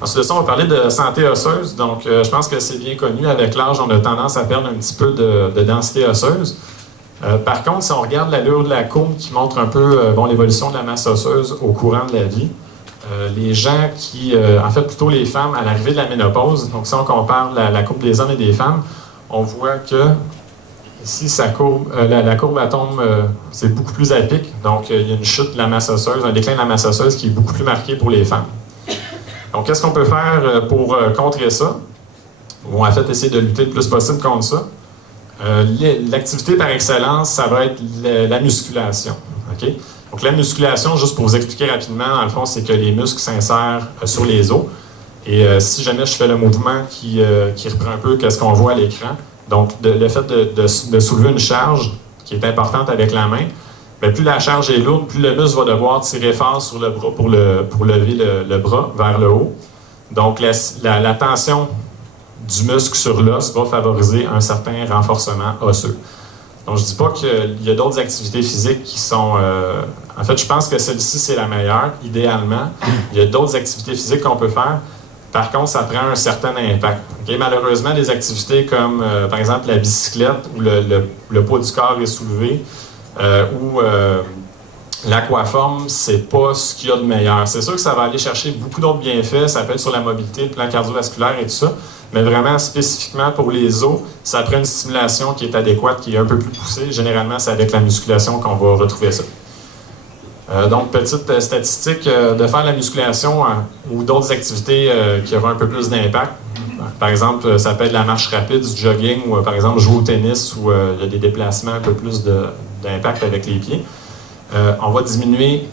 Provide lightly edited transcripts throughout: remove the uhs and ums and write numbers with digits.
Ensuite de ça, on va parler de santé osseuse. Donc, je pense que c'est bien connu. Avec l'âge, on a tendance à perdre un petit peu de densité osseuse. Par contre, si on regarde l'allure de la courbe qui montre un peu l'évolution de la masse osseuse au courant de la vie, les gens qui, en fait plutôt les femmes à l'arrivée de la ménopause, donc si on compare la courbe des hommes et des femmes, on voit que ici, la courbe elle tombe, c'est beaucoup plus à pic, donc il y a une chute de la masse osseuse, un déclin de la masse osseuse qui est beaucoup plus marqué pour les femmes. Donc, qu'est-ce qu'on peut faire pour contrer ça? Ou en fait, essayer de lutter le plus possible contre ça. L'activité par excellence, ça va être la musculation. Okay? Donc, la musculation, juste pour vous expliquer rapidement, dans le fond, c'est que les muscles s'insèrent sur les os. Et si jamais je fais le mouvement qui reprend un peu ce qu'on voit à l'écran, donc le fait de soulever une charge qui est importante avec la main, bien, plus la charge est lourde, plus le muscle va devoir tirer fort sur le bras pour lever le bras vers le haut. Donc, la tension du muscle sur l'os va favoriser un certain renforcement osseux. Donc, je ne dis pas qu'il y a d'autres activités physiques qui sont... en fait, je pense que celle-ci, c'est la meilleure, idéalement. Il y a d'autres activités physiques qu'on peut faire. Par contre, ça prend un certain impact. Okay? Malheureusement, des activités comme, par exemple, la bicyclette, où le poids du corps est soulevé, ou l'aquaforme, c'est pas ce qu'il y a de meilleur. C'est sûr que ça va aller chercher beaucoup d'autres bienfaits. Ça peut être sur la mobilité, le plan cardiovasculaire et tout ça. Mais vraiment, spécifiquement pour les os, ça prend une stimulation qui est adéquate, qui est un peu plus poussée. Généralement, c'est avec la musculation qu'on va retrouver ça. Donc, petite statistique, de faire la musculation ou d'autres activités qui auront un peu plus d'impact. Par exemple, ça peut être la marche rapide, du jogging, ou par exemple jouer au tennis où il y a des déplacements un peu plus d'impact avec les pieds. On va diminuer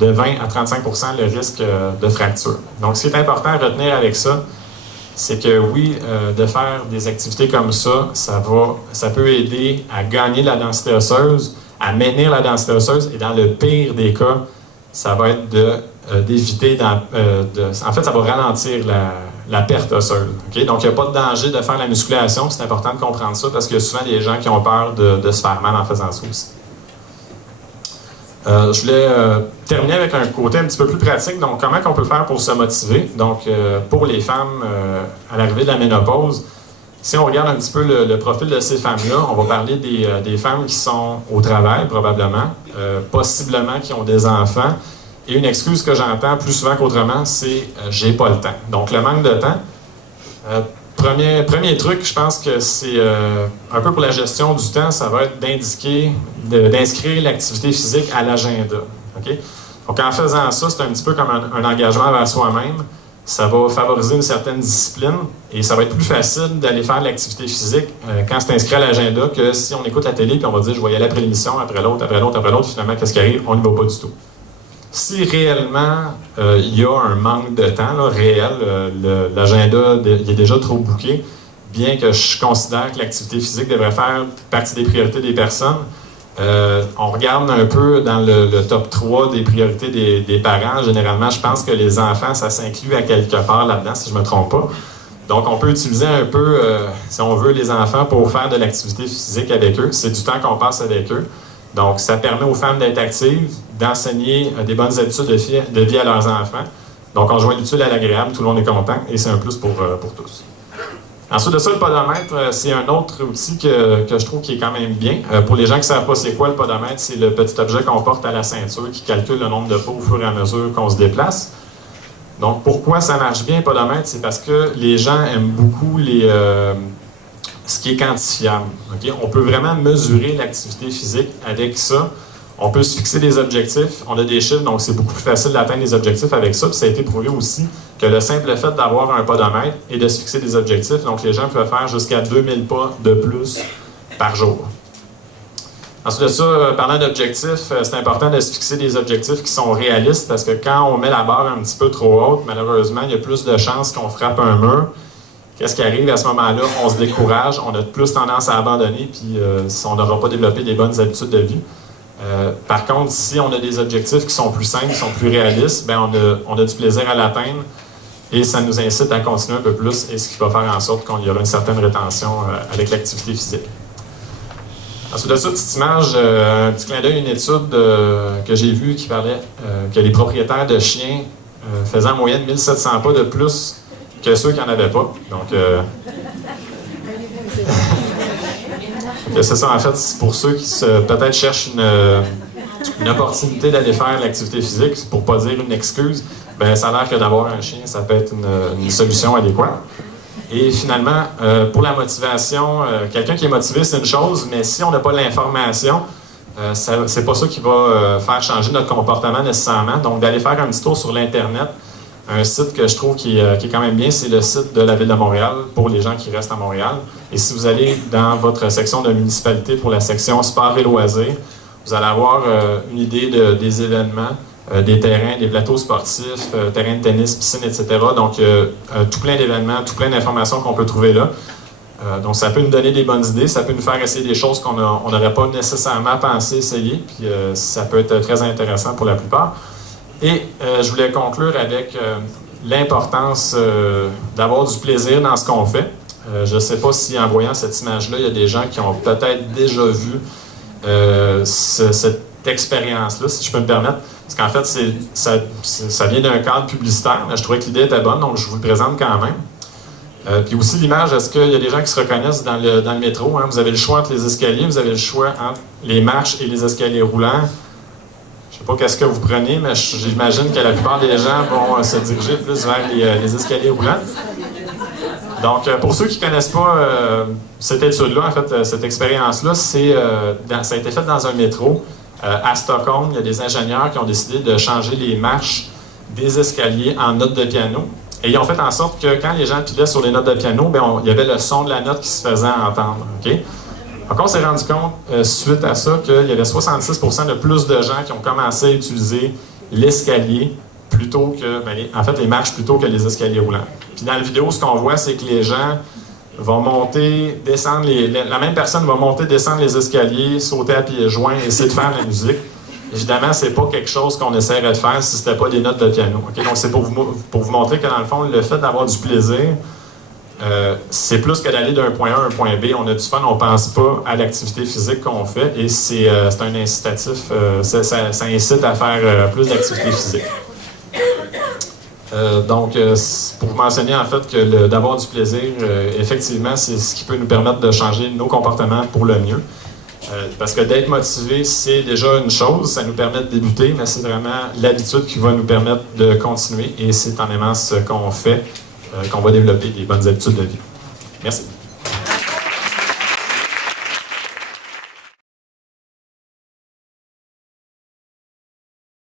de 20 à 35% le risque de fracture. Donc, ce qui est important à retenir avec ça, c'est que oui, de faire des activités comme ça, ça peut aider à gagner de la densité osseuse, à maintenir la densité osseuse, et dans le pire des cas, ça va être d'éviter, en fait, ça va ralentir la perte osseuse. Okay? Donc, il n'y a pas de danger de faire la musculation, c'est important de comprendre ça, parce qu'il y a souvent des gens qui ont peur de se faire mal en faisant ça aussi. Je voulais terminer avec un côté un petit peu plus pratique. Donc, comment on peut faire pour se motiver? Donc, pour les femmes à l'arrivée de la ménopause, si on regarde un petit peu le profil de ces femmes-là, on va parler des femmes qui sont au travail, probablement, possiblement qui ont des enfants. Et une excuse que j'entends plus souvent qu'autrement, c'est « j'ai pas le temps ». Donc, le manque de temps. Premier truc, je pense que c'est un peu pour la gestion du temps, ça va être d'inscrire l'activité physique à l'agenda. Okay? Donc, en faisant ça, c'est un petit peu comme un engagement vers soi-même. Ça va favoriser une certaine discipline et ça va être plus facile d'aller faire de l'activité physique quand c'est inscrit à l'agenda que si on écoute la télé puis on va dire « je vais y aller après l'émission, après l'autre, après l'autre, après l'autre », finalement, qu'est-ce qui arrive? On n'y va pas du tout. Si réellement il y a un manque de temps là, réel, l'agenda il est déjà trop booké, bien que je considère que l'activité physique devrait faire partie des priorités des personnes, on regarde un peu dans le top 3 des priorités des parents. Généralement, je pense que les enfants, ça s'inclut à quelque part là-dedans, si je ne me trompe pas. Donc, on peut utiliser un peu, si on veut, les enfants pour faire de l'activité physique avec eux. C'est du temps qu'on passe avec eux. Donc, ça permet aux femmes d'être actives, d'enseigner des bonnes habitudes de vie à leurs enfants. Donc, on joint l'utile à l'agréable, tout le monde est content et c'est un plus pour tous. Ensuite de ça, le podomètre, c'est un autre outil que je trouve qui est quand même bien. Pour les gens qui ne savent pas c'est quoi le podomètre, c'est le petit objet qu'on porte à la ceinture qui calcule le nombre de pas au fur et à mesure qu'on se déplace. Donc, pourquoi ça marche bien, le podomètre? C'est parce que les gens aiment beaucoup ce qui est quantifiable. Okay? On peut vraiment mesurer l'activité physique avec ça. On peut se fixer des objectifs. On a des chiffres, donc c'est beaucoup plus facile d'atteindre les objectifs avec ça. Puis ça a été prouvé aussi que le simple fait d'avoir un podomètre et de se fixer des objectifs, donc les gens peuvent faire jusqu'à 2000 pas de plus par jour. Ensuite de ça, parlant d'objectifs, c'est important de se fixer des objectifs qui sont réalistes parce que quand on met la barre un petit peu trop haute, malheureusement, il y a plus de chances qu'on frappe un mur. Qu'est-ce qui arrive à ce moment-là? On se décourage, on a plus tendance à abandonner, puis on n'aura pas développé des bonnes habitudes de vie. Par contre, si on a des objectifs qui sont plus simples, qui sont plus réalistes, bien, on a du plaisir à l'atteindre et ça nous incite à continuer un peu plus et ce qui va faire en sorte qu'il y aura une certaine rétention avec l'activité physique. Ensuite de ça, petite image, un petit clin d'œil, une étude que j'ai vue qui parlait que les propriétaires de chiens faisaient en moyenne 1700 pas de plus que ceux qui n'en avaient pas. Donc, c'est ça, en fait, c'est pour ceux qui peut-être cherchent une opportunité d'aller faire l'activité physique, pour ne pas dire une excuse, ben ça a l'air que d'avoir un chien, ça peut être une solution adéquate. Et finalement, pour la motivation, quelqu'un qui est motivé, c'est une chose, mais si on n'a pas l'information, c'est pas ça qui va faire changer notre comportement nécessairement. Donc, d'aller faire un petit tour sur l'Internet, un site que je trouve qui est quand même bien, c'est le site de la Ville de Montréal pour les gens qui restent à Montréal. Et si vous allez dans votre section de municipalité pour la section sport et loisirs, vous allez avoir une idée des événements, des terrains, des plateaux sportifs, terrains de tennis, piscines, etc. Donc, tout plein d'événements, tout plein d'informations qu'on peut trouver là. Donc, ça peut nous donner des bonnes idées, ça peut nous faire essayer des choses qu'on n'aurait pas nécessairement pensé essayer, puis ça peut être très intéressant pour la plupart. Et je voulais conclure avec l'importance d'avoir du plaisir dans ce qu'on fait. Je ne sais pas si en voyant cette image-là, il y a des gens qui ont peut-être déjà vu cette expérience-là, si je peux me permettre. Parce qu'en fait, ça vient d'un cadre publicitaire, mais je trouvais que l'idée était bonne, donc je vous le présente quand même. Puis aussi l'image, est-ce qu'il y a des gens qui se reconnaissent dans le métro? Hein? Vous avez le choix entre les escaliers, vous avez le choix entre les marches et les escaliers roulants. Je ne sais pas qu'est-ce que vous prenez, mais j'imagine que la plupart des gens vont se diriger plus vers les escaliers roulants. Donc, pour ceux qui ne connaissent pas cette étude-là, en fait, cette expérience-là, ça a été fait dans un métro à Stockholm. Il y a des ingénieurs qui ont décidé de changer les marches des escaliers en notes de piano. Et ils ont fait en sorte que quand les gens pilaient sur les notes de piano, il y avait le son de la note qui se faisait entendre. Okay? Donc, on s'est rendu compte, suite à ça, qu'il y avait 66% de plus de gens qui ont commencé à utiliser l'escalier plutôt que, les marches plutôt que les escaliers roulants. Puis dans la vidéo, ce qu'on voit, c'est que les gens vont monter, descendre, la même personne va monter, descendre les escaliers, sauter à pieds joints, essayer de faire la musique. Évidemment, c'est pas quelque chose qu'on essaierait de faire si c'était pas des notes de piano. Okay? Donc, c'est pour vous montrer que dans le fond, le fait d'avoir du plaisir, c'est plus que d'aller d'un point A à un point B. On a du fun, on pense pas à l'activité physique qu'on fait et c'est un incitatif. Ça incite à faire plus d'activité physique. Donc, pour vous mentionner en fait que d'avoir du plaisir, effectivement, c'est ce qui peut nous permettre de changer nos comportements pour le mieux. Parce que d'être motivé, c'est déjà une chose, ça nous permet de débuter, mais c'est vraiment l'habitude qui va nous permettre de continuer et c'est en aimant ce qu'on fait qu'on va développer des bonnes habitudes de vie. Merci.